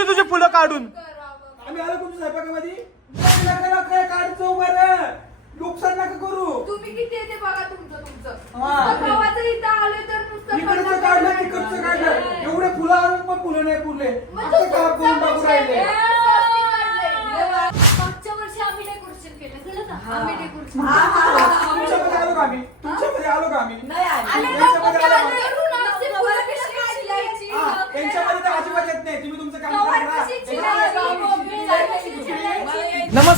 तुझे तुझे फुलं काढून. आम्ही आलो तुमच्या स्वयंपाकामध्ये. नका नका काय काढतो बरं नुकसान नका करू. तुम्ही किती येते बघा तुमचं तुमचं. हा. नुसतं गावाचं इथं आले तर नुसतं इकडचं पन्नास काढलं पन्नास तिकडचं पन्नास. काढलं. एवढे फुलं आणून पण फुलं नाही पुरले. मग आता तू का करून टाकू राहिले. मागच्या वर्षी आम्ही डेकोरेशन केलं कळलं का? आम्ही डेकोरेशन तुमच्यामध्ये आलो का आम्ही? तुमच्यामध्ये आलो का आम्ही? नाही आले आले ना, यांच्यामध्ये मग आलो आले. का? वरून आमचे फुलं कशी शिलायची? हा, यांच्यामध्ये तर अजिबात येत नाही. तुम्ही तुमचं काम कवर करा कशी शिलायची?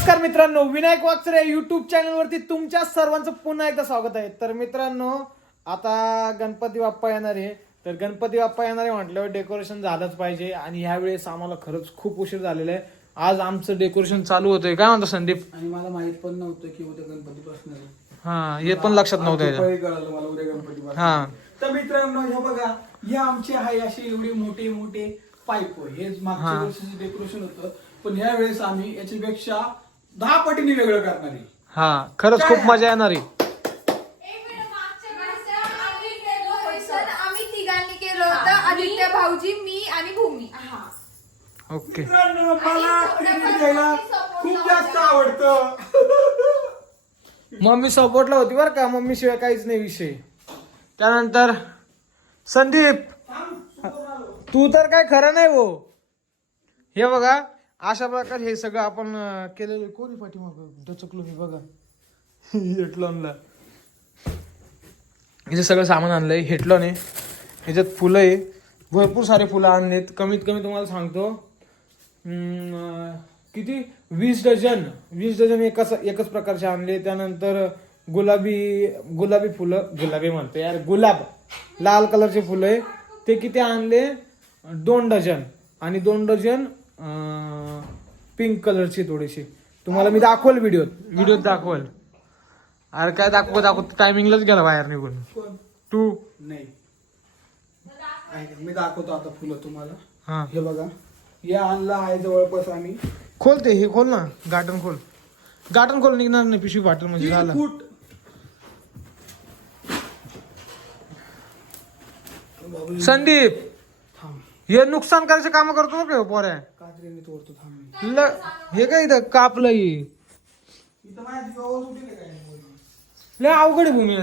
नमस्कार मित्रांनो विनायक वाकचरे युट्यूब चॅनल वरती तुमच्या सर्वांचं पुन्हा एकदा स्वागत आहे तर मित्रांनो आता गणपती बाप्पा येणार आहे तर गणपती बाप्पा येणार आहे म्हटल्यावर डेकोरेशन झालंच पाहिजे आणि ह्यावेळेस आम्हाला खरंच खूप उशीर झालेला आहे आज आमचं डेकोरेशन चालू होतंय काय म्हणतो संदीप आणि मला माहीत पण नव्हतं की उद्या गणपती बसणार आहे. हा हे पण लक्षात नव्हतं आज याच्या. दुपारी कळालं मला उद्या गणपती बसणार हा. तर मित्रांनो हे बघा हे आमचे आहे असे एवढे मोठे मोठे पाईप हे मागच्या हा. वर्षीचं डेकोरेशन होतं पण ह्या वेळेस आम्ही याच्यापेक्षा दहा पटीने वेगळं करणार. हा खरंच खूप मजा येणार. आहे एक मिनिट, मागच्या वेळेस आम्ही decoration आम्ही तिघांनी केलं होतं आदित्य भाऊजी मी आणि भूमी हा ओके. मित्रांनो मला आणि क्रेडिट घ्यायला खूप जास्त आवडतं. मम्मी सपोर्टला होती बरं का? मम्मी शिवाय काहीच नाही विषय. त्यानंतर संदीप. तू तर काय खरं नाही हो. हे बघा अशा प्रकारे हे सगळं आपण केलेलं कोणी कोणी पाठीमाग डचकलो मी बघा. हेटलॉनला हे सगळं सामान आणलंय हेटलॉन आहे. ह्याच्यात फुलं आहे. भरपूर सारे फुलं आणलेत. कमीत कमी तुम्हाला सांगतो. किती? वीस डझन. वीस डझन एकाच एकच प्रकारचे आणले. त्यानंतर गुलाबी गुलाबी फुलं. गुलाबी म्हणतो यार गुलाब. लाल कलरचे फुलं आहे. ते किती आणले? दोन डझन. आणि दोन डझन पिंक कलरची थोडीशी. तुम्हाला मी दाखवल व्हिडिओत व्हिडिओत दाखवल. अरे काय दाखव दाखव. टायमिंगलाच गेला बाहेर निघून. तू. नाही. मी दाखवतो आता फुलं तुम्हाला. हा. हे बघा. हे आणलं आहे जवळपास आम्ही. खोल ते हे खोल ना. गार्डन खोल. गार्डन खोल निघणार नाही पिशवी बाटल म्हणजे झालं. फूट. संदीप! हे नुकसान करायचे काम करतो बघ हे तोडतो थांब. ल- हे काय इथं कापलं हे? इथं माझ्या जीवावर उठेल काय नाही बोलणं. लय अवघड आहे भूमी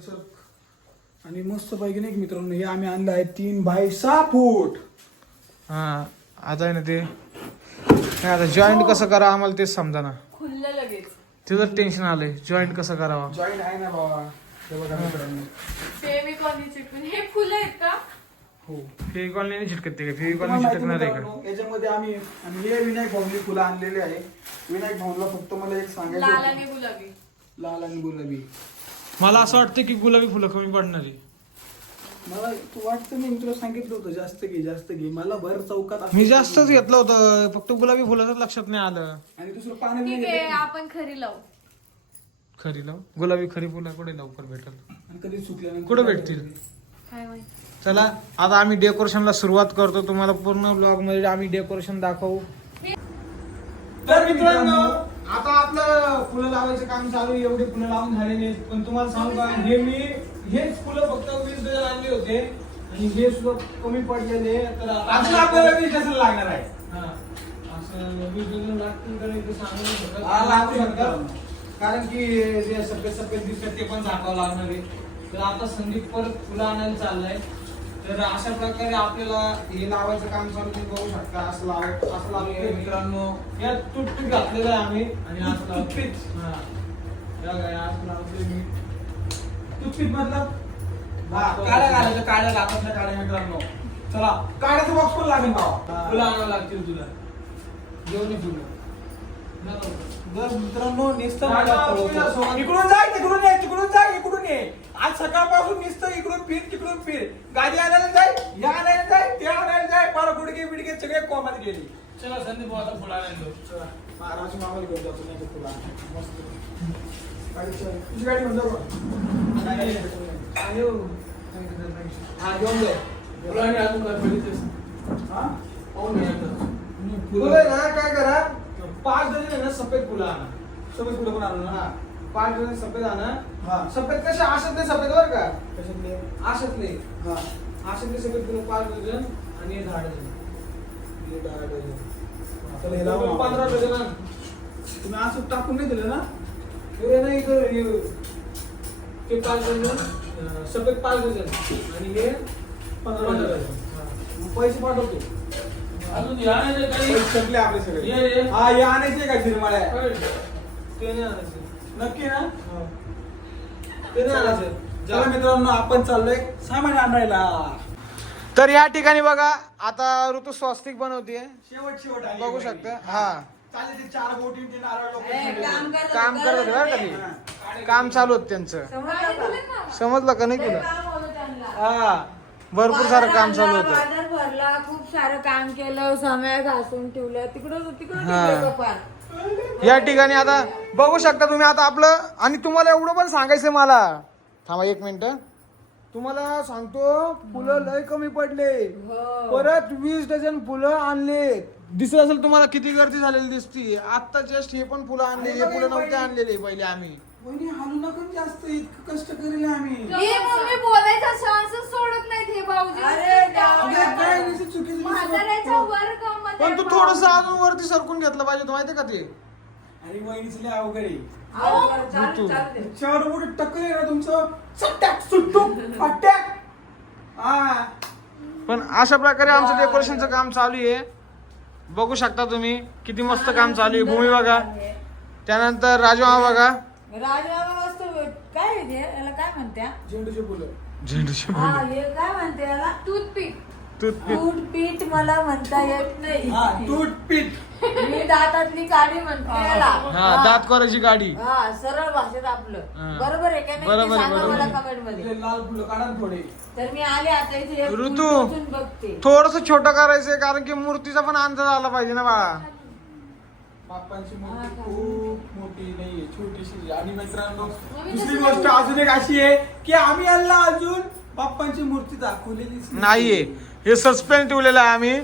सर आणि मस्त पैकी नाही का मित्रांनो हे आम्ही आणलं आहे तीन बाय सहा फूट. हा आता आहे ना ते. काय आता जॉईंट कसं करा आम्हाला तेच समजा ना. खुललं लगेच. तिथं टेन्शन आलंय जॉईंट कसं करावं? जॉईंट आहे ना बाबा. हे बघा मित्रांनो. हे फुलं आहेत का? हो. फेविकॉल नाही चिटकत ते. फेविकॉल तुम्हाला नाही माहिती चिटकणार आहे का? मित्रांनो, याच्यामध्ये आम्ही आणि हे विनायक भाऊनी फुलं आणलेले आहे. विनायक भाऊला फक्त मला एक सांगायचं लाल होतं. आणि गुलाबी. लाल आणि गुलाबी. मला असं वाटतं की गुलाबी फुलं कमी पडणार आहे. मला तू वाटतं नाही मी तुला सांगितलं होतं जास्त घे जास्त घे. मला भर चौकात असं- मी जास्तच घेतलं होतं. फक्त गुलाबी फुलाच लक्षात नाही आलं. आणि दुसरं पाणी ठीक नाही आहे घेतलं. आपण खरी लावू. खरी लाव? गुलाबी खरी फुलं कुठे लवकर भेटल आणि कधी सुकल्यानंतर कुठं भेटतील? काय माहिती. चला आता आम्ही डेकोरेशनला सुरुवात करतो. तुम्हाला पूर्ण ब्लॉगमध्ये आम्ही डेकोरेशन दाखवू. तर मित्रांनो आता आपलं फुलं लावायचं काम चालू आहे. एवढे फुलं लावून झालेले आहेत. पण तुम्हाला सांगू का हे मी हेच फुलं फक्त वीस डझन आणले होते. आणि हे सुद्धा कमी पडलेले तर आता- आपल्याला वीस डझन लागणार आहे. हा. असं वीस डझन लागतील का नाही ते सांगू नाही लागू शकतं. कारण की जे सफेद सफेद दिसतात ते पण झाकावं लागणार आहे. तर आता संदीप परत फुलं आणायला चाललाय. तर अशा प्रकारे आपल्याला हे लावायचं काम चालू तुम्ही बघू शकता. असं लाव असं लावतोय मित्रांनो या तुटतूट घातलेलं आहे आम्ही. आणि असं. हा. काय असं लावतोय मी. टूथपिक मतलब? काड्या घालायचं काड्या लागत नाही मित्रांनो. चला काड्याचं बॉक्स पण लागेल भावा. फुलं आणावं लागतील तुला. घेऊन ये फुलं बरं मित्रांनो नुसतं गाड्या मला आपल्या पळवतो. सोबत- इकडून जाय तिकडून ये तिकडून जाय इकडून ये आज सकाळपासून नुसतं इकडून फिर तिकडून फिर. गाडी आणायला जाय या आणायला जाय ते आणायला जाय. पार गुडके बिडके सगळे कोमात गेली. चला संदीप आता फुलं. चला. महाराज मामाला घेऊन जातो नाही तुला मस्त. गाडी चल. तुझी गाडी आयो. हा घेऊन फुलं आणि अजून काय? हा? पाहून. फुलं ना काय करा? पाच ना सफेद फुलं आणा. सगळे फुलं पण आणू हा ना. पाच डझन सफेद आणा हा. सफेद कसे? आशातले सफेद बर का? कशातले? आशातले. हा. आशातले सफेद फुलं पाच डझन आणि हे दहा डझन. हे दहा डझन. चला हे लावा. पंधरा डझन. आण. तुम्ही असं टाकून नाही दिलं ना? हे नाही इथं हे ते पाच डझन अं, सफेद पाच डझन. आणि हे पंधरा डझन. हा. मग पैसे पाठवतो. अजून या नाही काही. पैसे संपले आपले सगळे. ये. हा हे आणायचे का झिरमाळ्या? ते नाही आणायचं. नक्की ना. ते नाही आणायचं चला. मित्रांनो आपण चाललोय सामान आणायला. तर या ठिकाणी बघा आता ऋतू स्वस्तिक बनवते शेवट शेवट बघू. शकता. हा. चालेल ते चार बोटी ते नारळ ए, लोकं काम करत काम होतं, बरं का हा. ते? काम चालू होत त्यांचं. समजलं का? समजलं का? नाही तुला काम होतं त्यांना. हा. भरपूर सारं काम चालू होतं. बाजार भरला खूप सारं काम केलं समय घासून ठेवलं. तिकडं तिकडं हा. ठेवलं कपाट. या ठिकाणी आता बघू शकता तुम्ही आता आपलं आणि तुम्हाला एवढं पण सांगायचंय मला. थांबा एक मिनिट. तुम्हाला सांगतो फुलं लय कमी पडले. हो. परत वीस डझन फुलं आणले दिसत असेल तुम्हाला किती गर्दी झालेली दिसती. आता जस्ट हे पण फुलं आणले हे फुलं नव्हते आणलेले पहिले आम्ही. वहिनी हालू नका जास्त इतकं कष्ट करेल आम्ही. हे मम्मी बोलायचा चान्स सोडत नाहीत हे भाऊजी. अरे काय नाही, ते चुकीचं म्हाताऱ्याच्या दिसतं. वर्गामध्ये पण तू थोडस अजून वरती सरकून घेतलं पाहिजे तू माहितीये का ते? अरे वहिनीच लय अवघड आहे. ऋतू. टक्कर आहे ना तुमचं. सट्टॅक सुट्टू अटॅक हा. पण अशा प्रकारे आमचं डेकोरेशनचं काम चालू आहे. बघू शकता तुम्ही किती मस्त काम चालू आहे. भूमी बघा. त्यानंतर राजमा बघा. वस्तू काय आहे ते? याला काय म्हणत्या? झेंडूचे फुलं. झेंडूची हा हे काय म्हणते याला? टूथपिक. मला म्हणता येत नाही. हा दूध पीठ मी दातातली काडी म्हणते याला. हा दात करायची गाडी हा सरळ भाषेत आपलं. हा. बरोबर आहे का नाही? बरोबर आहे, सांगा बरोबर मला आहे. कमेंटमध्ये. लाल फुलं काढा ना थोडे. तर मी आले आता इथे हे फुल ऋतू. बघते थोडस छोटं करायचंय कारण की मूर्तीचा पण अंदाज आला पाहिजे ना बाळा बाप्पांची मूर्ती? खूप मोठी नाहीये छोटीशी आहे. आणि मित्रांनो दुसरी गोष्ट. अजून एक अशी आहे की आम्ही यांना अजून बाप्पांची मूर्ती दाखवलेलीच नाहीये हे सस्पेन्स ठेवलेलं आहे आम्ही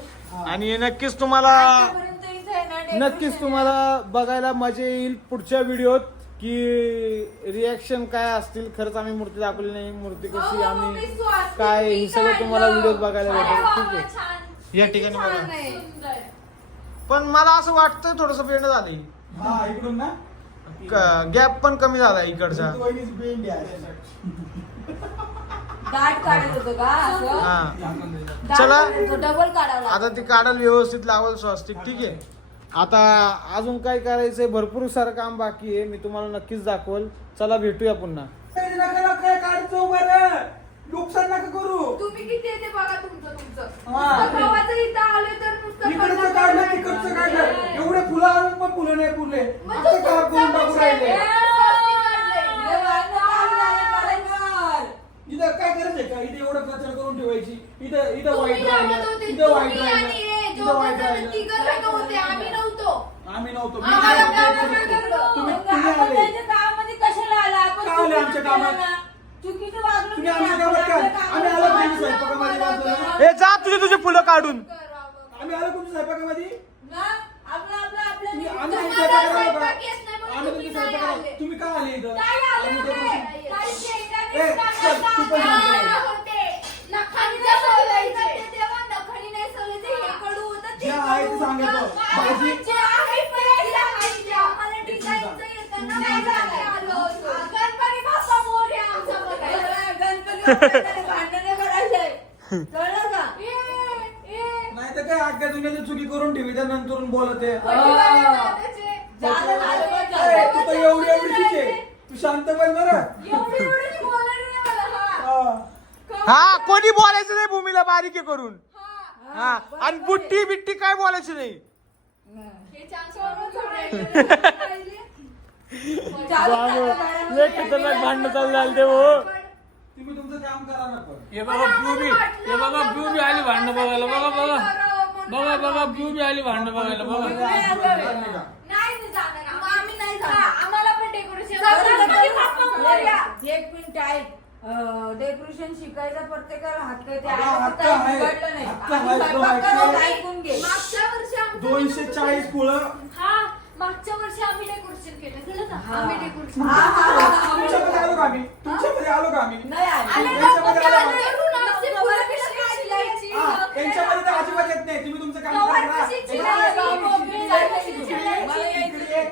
आणि हे नक्कीच तुम्हाला आतापर्यंत इथे आहे ना decoration नक्कीच तुम्हाला बघायला मजा येईल पुढच्या व्हिडिओत की रिॲक्शन काय असतील? खरंच आम्ही मूर्ती दाखवली नाही. मूर्ती कशी आम्ही काय हे सगळं तुम्हाला व्हिडिओत बघायला भेटेल. ठीक आहे. या ठिकाणी बघा. पण मला असं वाटतंय थोडस बेंड झाली हा इकडून ना? गॅप पण कमी झाला इकडचा. ऋतू वहिनीच बेंडी आहे दाट काढत होतो का? असं? हा. दाट चला. डबल काढावं. आता ती काढल व्यवस्थित लावल स्वस्तिक. ठीक आहे. आता अजून काय करायचंय? भरपूर सारं काम बाकी आहे. मी तुम्हाला नक्कीच दाखवल. चला भेटूया पुन्हा ए, नका नका काढतो बरं नुकसान नका करू तुम्ही किती येते बघा तुमचं तुमचं हा. नुसतं गावाचं इथं आले तर नुसतं इकडचं पन्नास काढलं रुपये तिकडचं काढलं. काढलं एवढे फुलं आणून पण फुलं नाही पुरले मग आता तो काय तुमचा करून टाकू पैसा राहिले आहे. स्वस्तिक काढलंय. हे वाजणं चालू झालं, करायचं. इथं काय करायचंय का इथे एवढं कचरा करून ठेवायची इथं इथं तुम्ही वाईट लावत राहिलं होते, इथं वाईट तुम्ही राहिलं आणि हे इथं वाईट दोघं जण राहिलं तिघं जण होते, आम्ही नव्हतो. आम्ही नव्हतो मी आम्हाला नव्हतो. काम नका करू. तुम्ही मग तुम्ही आपण आले त्यांच्या कामामध्ये कशाला आला? आपण का आले चुकीचं आमच्या केलं कामात? ना. चुकीचं वागणूक तुम्ही केली आमच्या आपण. कामात काय? आपल्या आम्ही आलो कामात नाही स्वयंपाकामध्ये वाजवलं, वाजवलं. ए जा तुझे तुझे फुलं काढून करावं. आम्ही आलो तुमच्या स्वयंपाकामध्ये ना? आपलं आपलं आपलं तुम्ही- निमित्त. आम्ही तुमच्या तुम्हाला स्वयंपाकाला आलो का? स्वयंपाक येत नाही म्हणून आम्ही तुम्ही तुमच्या नाही स्वयंपाकाला आले. तुम्ही का आले इथं काय आले आम्ही होते? इथं- काही ए, शेजारी चल, तू पण काका सांग. होते. नखांच्या सोलायचे. तेव्हा नखांनी नाही सोलायचे. हे कडू होतं, ते जे आहे ते कडू सांगितलं. होतं. भाजी- जे आहे ते सांगितलं. आम्हाला डिझाईनचं येतं ना, नाही झालं. आलो होतो. गणपती बाप्पा मोरया आमचा बघायला. गणपती बाप्पाकडे भांडणं करायचे. कळलं का? नाही तर काय अख्ख्या दुनियाची चुकी करून ठेवी नंतर बोलते एवढी तू तर एवढी एवढीच आहे तू शांत पाहिजे बरं हा. कोणी बोलायचं नाही भूमीला बारीके करून हा आणि बुट्टी बिट्टी काय बोलायचं नाही भांडण चालू झालं ते हो तुम्ही तुमचं काम करा ना पण. हे बघा ब्लू बी हे बघा ब्लू बी आली भांडणं बघायला. बघा बघा. बघा बघा ब्लू बी आली भांडणं बघायला. बघा. एक मिनिट आहे डेकोरेशन शिकायचा प्रत्येकाला हक्क आहे. ते अगं, आहे, हक्क काही आहे. बिघडलं नाही. हक्क आम्ही आहे, स्वयंपाक हक्क करत आहे. ऐकून घे. मागच्या वर्षी आमचं दोनशे चाळीस फुलं हा वर्षी आम्ही डेकोरेशन केलं कळलं का हा. आम्ही डेकोरेशन हा, हा, हा, हा. तुमच्यामध्ये आलो का आम्ही तुमच्यामध्ये आलो का आम्ही नाही आले. यांच्यामध्ये आलो का? वरून आमचे फुलं कशी करायची हा, यांच्यामध्ये तर अजिबात येत नाही तुम्ही तुमचं काम कवर करा कशी इकडे चिडायची? ये, मोकळी इकडे जायची, ये, चिडायची. इकडे ये.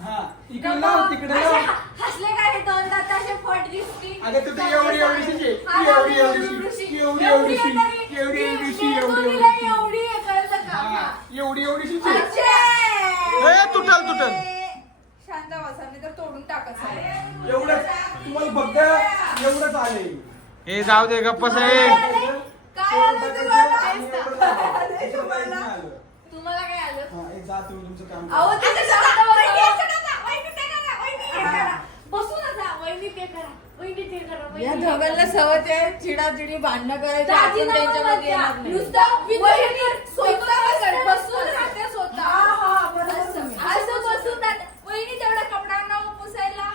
हा इकडे लाव तिकडे लाव हसले काय हे दोन दाताचे फट दिसती अगं तू तर एवढी एवढीशी आहे. हा, ती एवढी एवढी एवढीशी. ती एवढी एवढी एवढीशी. एवढी एवढीशी, एवढी एवढीशी. एवढी आहे, कळलं का? हा, एवढी एवढीशीच आहे. ए, तुटल, तुटल. शांत बसा नाही तर तोडून एवढंच तुम्हाला फक्त एवढंच आले हे जाऊ दे? काय आलं तुम्हाला? तुम्हाला काय आलं हा, एक जा तुम्ही तुमचं काम करा. ते या दोघांना करा. सवय आहे चिडाचिडी भांडणं करायची त्यांच्यामध्ये. येणार नाही नुसतं स्वतः बसून बसून राहते स्वतः. हा, हा, बरोबर असं तुम्ही. असं बसून राहते. वहिनी तेवढ्या कपड्यांना पुसायला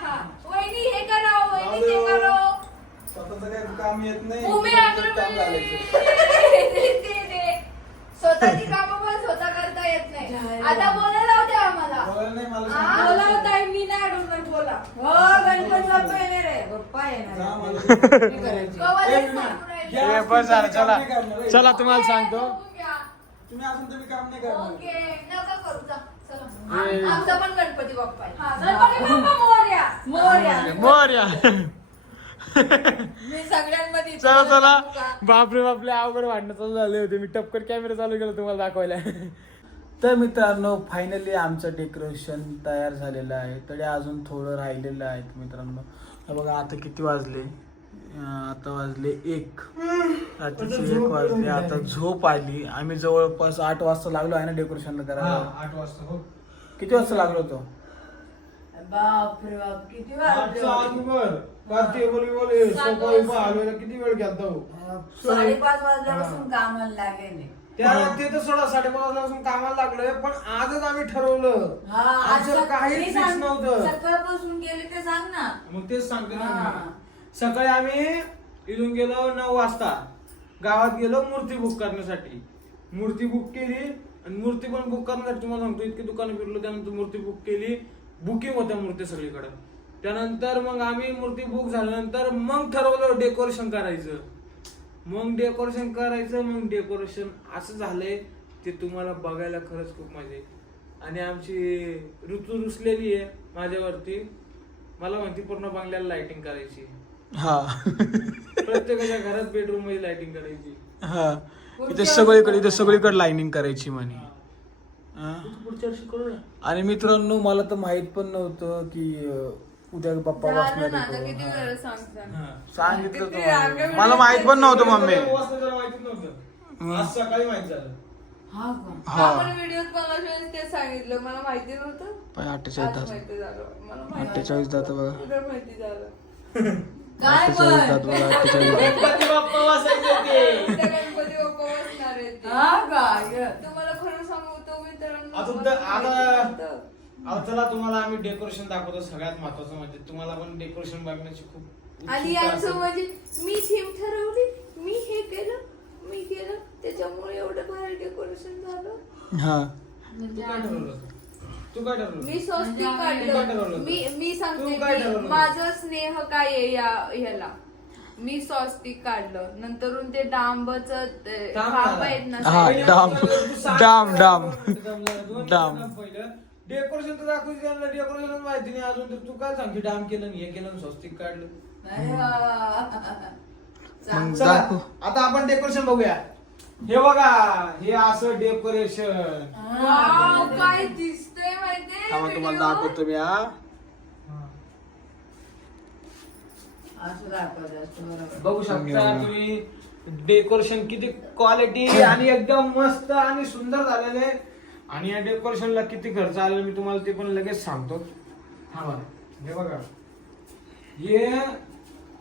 वहिनी हे करा वहिनी ते जाऊ दे. करा स्वतःचं काही काम येत नाही भूमी तुमचं काम घालायचं. ते- ते- ते. स्वतःची कामं पण स्वतः करता येत नाही आता बोलायला होते आम्हाला बोलायला नाही मला हा, सांगितलं. बोला ताई, मी नाही अडवणार बोला हो गणपती बाप्पा येणार आहे बाप्पा येणार जा आहे. मला. मी करायची. कवरेज ए, विना. सांगून राहिली. या, ए, बस झालं, तुम्ही चला. चला तुम्हाला सांगतो. तुम्ही अजून तुम्ही काम नाही करणार ओके नका करू जा आमचा पण गणपती बाप्पा आहे. हा, गणपती बाप्पा मोरया. मोरया. मोर्या. मी सगळ्यांमध्ये चला चला? बापरे बापरे अवघड भांडणं चालू झाले होते. मी टपकर कॅमेरा चालू केला तुम्हाला दाखवायला. तर मित्रांनो फायनली आमचं डेकोरेशन तयार झालेलं आहे. तरी अजून थोडं राहिलेलं आहे मित्रांनो. हे बघा आता किती वाजले? अं, आता वाजले एक. रात्रीचे एक वाजले. आता झोप आली. आम्ही जवळपास आठ वाजता लागलो आहे ना डेकोरेशनला करायला? आठ वाजता हो. किती वाजता लागलो होतो? बापरे बाप किती वाजले किती वेळ हो? साडेपाच वाजल्यापासून कामाला लागेल. त्या ते तर सोडा साडेपाच वाजल्यापासून कामाला लागलोय. पण आजच आम्ही ठरवलं. हा आज आमचं काहीच मी fix सांग- नव्हतं. सकाळपासून गेले ते सांग ना. मग तेच सांगते ना हा. मी. सकाळी आम्ही इथून गेलो नऊ वाजता. गावात गेलो मूर्ती बुक करण्यासाठी. मूर्ती बुक केली आणि मूर्ती पण बुक करण्यासाठी तुम्हाला सांगतो इतकी दुकानं फिरलो त्यानंतर मूर्ती बुक केली. बुकिंग होत्या मूर्ती सगळीकडे. त्यानंतर मग आम्ही मूर्ती बुक झाल्यानंतर मग ठरवलं डेकोरेशन करायचं. मग डेकोरेशन करायचं मग डेकोरेशन असं झालंय ते तुम्हाला बघायला खरंच खूप मजा आणि आमची ऋतू रुसलेली आहे माझ्यावरती. मला म्हणती पूर्ण बंगल्याला लाइटिंग करायची. हा. प्रत्येकाच्या घरात बेडरूममध्ये लाइटिंग करायची. हा. इथे सगळीकडे इथे सगळीकडे लाईनिंग करायची म्हणे. पुढच्या वर्षी करू ना. आणि मित्रांनो मला तर माहीत पण नव्हतं की अं, उद्या पप्पा झालं बसणार ना आहे आता तो. किती. वेळ सांगते? हा. सांगितलं किती तुम्हाला. आगळं मला माहीत पण नव्हतं मम्मी. नऊ वाजता त्याला माहितीच नव्हतं. आज सकाळी माहीत झालं. हा का हा. आपण व्हिडिओत मला ते सांगितलं. मला माहिती नव्हतं. अठ्ठेचाळीस आज तास माहिती झालं. मला माहिती अठ्ठेचाळीस तास बघा. तुला माहिती झालं. काय पण बघा अठ्ठेचाळीस गणपती बाप्पा वाचायचे ते इथे गणपती बाप्पा बसणार आहेत ते. हा का? य. तुम्हाला खरं सांगू तो मित्रांनो आता मला माहिती आता- नव्हतं. चला तुम्हाला आम्ही डेकोरेशन दाखवतो सगळ्यात महत्वाचं म्हणजे तुम्हाला पण डेकोरेशन बघण्याची खूप आणि यांचं असेल. म्हणजे मी थीम ठरवली मी हे केलं मी केलं त्याच्यामुळे एवढं भारी डेकोरेशन झालं हा तू काय ठरवलं तू काय ठरवलं मी काढलं? मी मी सांगते की? माझं स्नेह काय आहे या ह्याला मी स्वस्तिक काढलं नंतरून ते डांबच ना. आहेत ना हा. डांब. दोन डांब. डांब पहिलं. डेकोरेशन तर दाखवू त्यांना डेकोरेशन माहिती नाही अजून तर तू काय सांगते डाम केलं आणि हे केलं आणि स्वस्तिक काढलं आता आपण डेकोरेशन बघूया हे बघा हे असं डेकोरेशन वाव, काय दिसतंय माहितीये? थांबा तुम्हाला video? दाखवतो मी हा. असं दाखवलं असतं बरोबर. बघू शकता तुम्ही डेकोरेशन किती क्वालिटी आणि एकदम मस्त आणि सुंदर झालेलं आहे. आणि या डेकोरेशनला किती खर्च आला मी तुम्हाला ते पण लगेच सांगतो. हा बघा. हे बघा. हे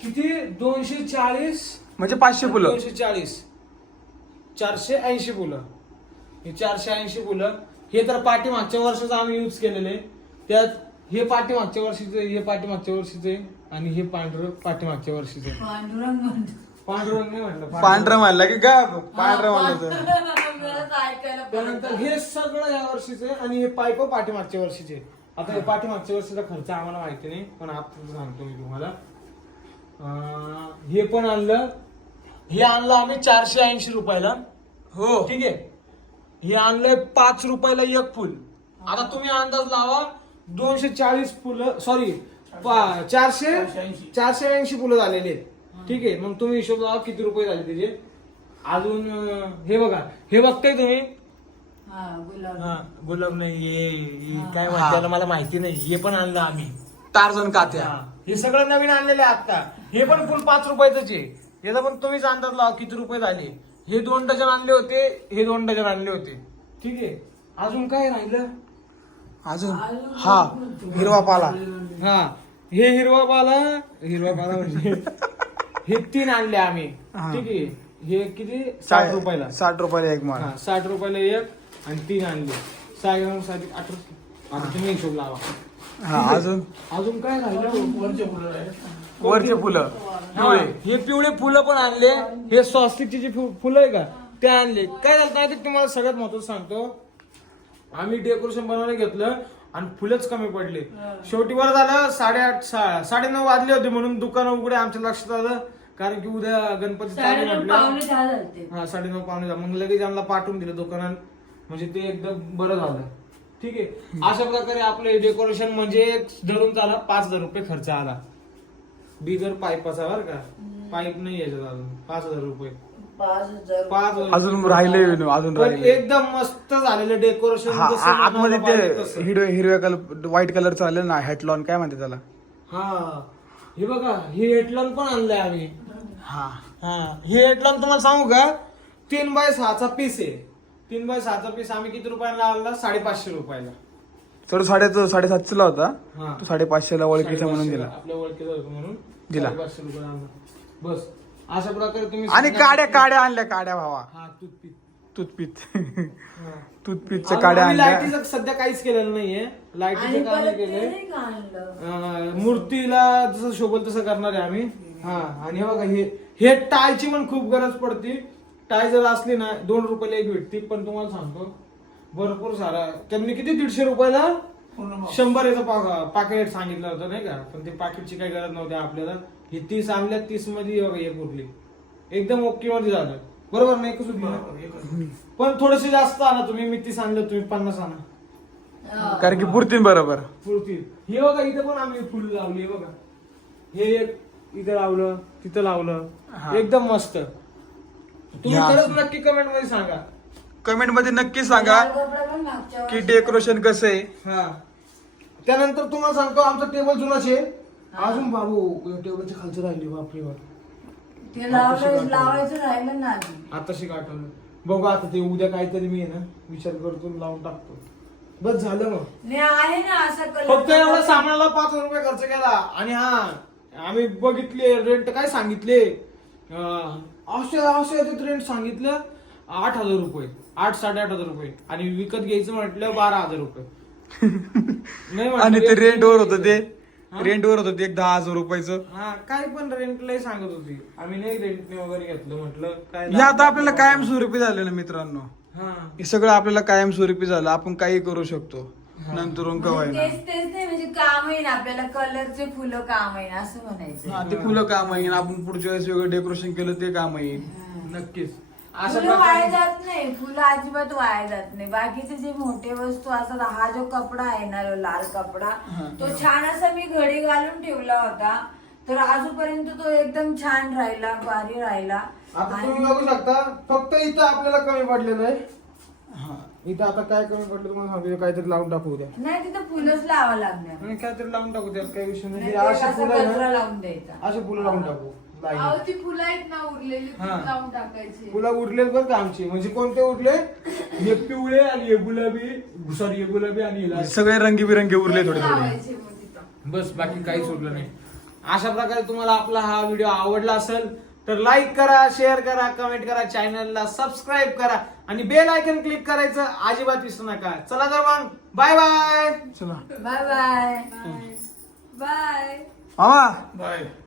किती? दोनशे चाळीस म्हणजे पाचशे फुलं. दोनशे चाळीस. चारशे ऐंशी फुलं. हे चारशे ऐंशी फुलं हे तर पाठीमागच्या वर्षाचं आम्ही यूज केलेले. त्यात हे पाठीमागच्या वर्षीचे हे पाठीमागच्या वर्षीचे आणि हे पांढरं पाठीमागच्या वर्षीचे. पांडुरंग म्हणतो. पांढरं नाही म्हटलं पांढरं म्हणलं की गा पांढरं म्हणलं त्यानंतर हे सगळं या वर्षीचे आणि हे पाईप पाठीमागच्या वर्षीचे. आता हे. पाठीमागच्या वर्षीचा खर्च आम्हाला माहिती नाही पण आता सांगतो मी तुम्हाला. अं, हे पण आणलं. हे आणलं आम्ही चारशे ऐंशी रुपयाला. हो. ठीक आहे. हे आणलंय पाच रुपयाला एक फुल. आता तुम्ही अंदाज लावा दोनशे चाळीस फुलं सॉरी चारशे चारशे ऐंशी. फुलं झालेले आहेत. ठीक आहे मग तुम्ही हिशोब लावा किती रुपये झाले त्याचे. अजून हे बघा हे बघताय तुम्ही? हा गुलाब. हा, गुलाब नाही हे काय. म्हणतात त्याला मला माहिती नाही हे पण आणलं आम्ही. टार्झन कात्या. हा. हे सगळं नवीन आणलेले आहे आता. हे पण फुल पाच रुपयाच आहे. याचा पण तुम्हीच अंदाज लावा किती रुपये झाले. हे दोन डझन आणले होते हे दोन डझन आणले होते. ठीक आहे? अजून काय राहिलं? अजून? हा हिरवा पाला हा हे हिरवा पाला हिरवा पाला म्हणजे हे तीन आणले आम्ही. ठीक आहे? हे किती? साठ रुपयाला. साठ रुपयाला एक हा साठ रुपयाला एक आणि तीन आणले. साठी अठरा आता तुम्ही हिशोब लावा. हा अजून? अजून काय राहिलं. वरचे फुलं? हा, पिवळे. फुलं पण आणले. हे स्वस्तिकची जी फु- फुलं आहे का ते आणले. काय झालं का तुम्हाला सगळ्यात महत्वाचं सांगतो. आम्ही डेकोरेशन बनवायला घेतलं आणि फुलंच कमी पडले. शेवटी वर झालं साडेआठ सा- साडेनऊ वाजले होते म्हणून दुकान उघडे आमच्या लक्षात आलं. कारण की उद्या गणपती चालू साडेनऊ म्हटलं पावणे दहा झालते हा साडेनऊ पावणे दहा. मग लगेच आम्हाला पाठवून दिलं दुकानात. म्हणजे ते एकदम बरं झालं. ठीक आहे? अशा प्रकारे आपलं डेकोरेशन म्हणजे धरून चाला पाच हजार रुपये खर्च आला. बिगर पाईपाचा बरं का? पाईप नाही याच्यात अजून. पाच हजार रुपये. पाच हजार पाच हजार अजून. राहिले विनू, अजून पण राहिले. एकदम मस्त झालेलं डेकोरेशन हा जसं आ- आतमध्ये मनाला पाहिजे तसं. ते हिरव्या हिरव्या कलर व्हाईट कलर चालेल ना हॅटलॉन काय म्हणते त्याला? हा. हे बघा हे हेडलॉन पण आणलंय आम्ही. हा. हा. हे हेडलॉन तुम्हाला सांगू का? तीन बाय सहाचा पीस आहे. तीन बाय सहाचा पीस आम्ही किती रुपयाला आणला? साडेपाचशे रुपयाला. तर साडे साडेसातशे ला होता. हा. तो साडेपाचशे ला ओळखीचा म्हणून साडेपाचशेला. दिला आपल्या ओळखीचा होता म्हणून दिला. साडेपाचशे रुपये आणला. बस. अशा प्रकारे तुम्ही आणि काड्या काड्या आणल्या काड्या भावा. हा हा. टूथपीटच्या आणि काड्या आम्ही आणल्या. लाईटीचं सध्या काहीच केलेलं नाहीये. आणि लाईटीचं काम परत नाही ते केलंय नाही का आणलं? अं, मूर्तीला जसं शोभल तसं करणार आहे आम्ही. हा आणि हे बघा हे हे टायची पण खूप गरज पडते. टाय जर असली ना दोन रुपयाला एक भेटते पण तुम्हाला सांगतो. भरपूर सारा. त्यांनी किती? दीडशे रुपयाला शंभर याचं पा- पाकिट सांगितलं होतं नाही का? पण ते पाकिटची काही गरज नव्हती आपल्याला. ही तीस आणल्या तीसमध्ये बघा एक उरली. एकदम ओके मध्ये झालं. बरोबर नाही एकच उरली ना? पण थोडेसे जास्त आणा तुम्ही मी तीस आणलं तुम्ही पन्नास आणा. हा. कारण की पुरतील बरोबर. पुरतील. हे बघा इथं पण आम्ही फुल लावली हे बघा. हे एक इथं लावलं तिथं लावलं. हा. एकदम मस्त. तुम्ही या. खरंच नक्की कमेंटमध्ये सांगा. कमेंटमध्ये नक्की सांगा की डेकोरेशन कसं आहे? हा. त्यानंतर तुम्हाला सांगतो आमचं टेबल जुनाच आहे. अजून बाबू टेबलच्या खालचं राहिली बापरे बाप ते लावायचं लावायचं राहिलं ना अजून. आताशी आठवलं बघू आता ते उद्या काहीतरी मी ना विचार करतो लावून टाकतो. बस झालं मग. नाही आहे ना असा फक्त एवढं सामानाला पाच हजार रुपये खर्च केला. आणि हा आम्ही बघितले रेंट काय सांगितले? अं, असे असे रेंट सांगितलं. आठ हजार रुपये. आठ साडेआठ हजार रुपये. आणि विकत घ्यायचं म्हटलं बारा हजार रुपये. नाही म्हटलं आणि ते रेंट वर होतं ते. हा? रेंट वर होतं ते एक दहा हजार रुपयाचं. हा काय पण रेंटलाही सांगत होती. आम्ही नाही रेंटने वगैरे घेतलं म्हटलं काय हे आता आपल्याला कायमस्वरूपी झालेलं मित्रांनो. हा. हे सगळं आपल्याला कायमस्वरूपी झालं. आपण काही करू शकतो. नंतरून कवाय ना. तेच तेच नाही म्हणजे काम येईन आपल्याला कलरचे फुलं काम येईन असं म्हणायचं. हा ते फुलं काम येईल आपण पुढच्या वेळेस वेगळं डेकोरेशन केलं ते काम येईल नक्कीच. फुलं वाया जात नाही फुलं अजिबात वाया जात नाही. बाकीचे जे मोठे वस्तू असतात हा जो कपडा आहे ना जो लाल कपडा तो छान असा मी घडी घालून ठेवला होता. तर आजूपर्यंत तो एकदम छान राहिला भारी राहिला. आता आणि- तुम्ही बघू शकता फक्त इथं आपल्याला कमी पडलेलं आहे हा. इथं आता काय कमी पडलं तुम्हाला सांगतो काहीतरी लावून टाकू उद्या नाही तिथं फुलंच लावा लागणार. आणि काहीतरी लावून टाकू द्या काही विषय नाही. नाही ते अशी असा फुलं आहे गजरा ना लावून द्यायचा. अशी फुलं लावून टाकू. अहो लाईनीत. ती फुलं आहेत ना उरलेली ती हा. लावून टाकायची. फुलं उरलेत बरं का आमची. म्हणजे कोणते उरले? हे पिवळे आणि हे गुलाबी सॉरी हे गुलाबी आणि हे लाल. सगळे रंगीबिरंगी उरले थोडे थोडे. लावायचे मग तिथं. बस बाकी काहीच उरलं नाही. अशा प्रकारे तुम्हाला आपला हा व्हिडिओ आवडला असेल तर लाईक करा शेअर करा कमेंट करा चॅनलला सबस्क्राईब करा. आणि बेल आयकन क्लिक करायचं अजिबात विसरू नका. चला तर मग बाय बाय चला. बाय बाय बाय मामा. बाय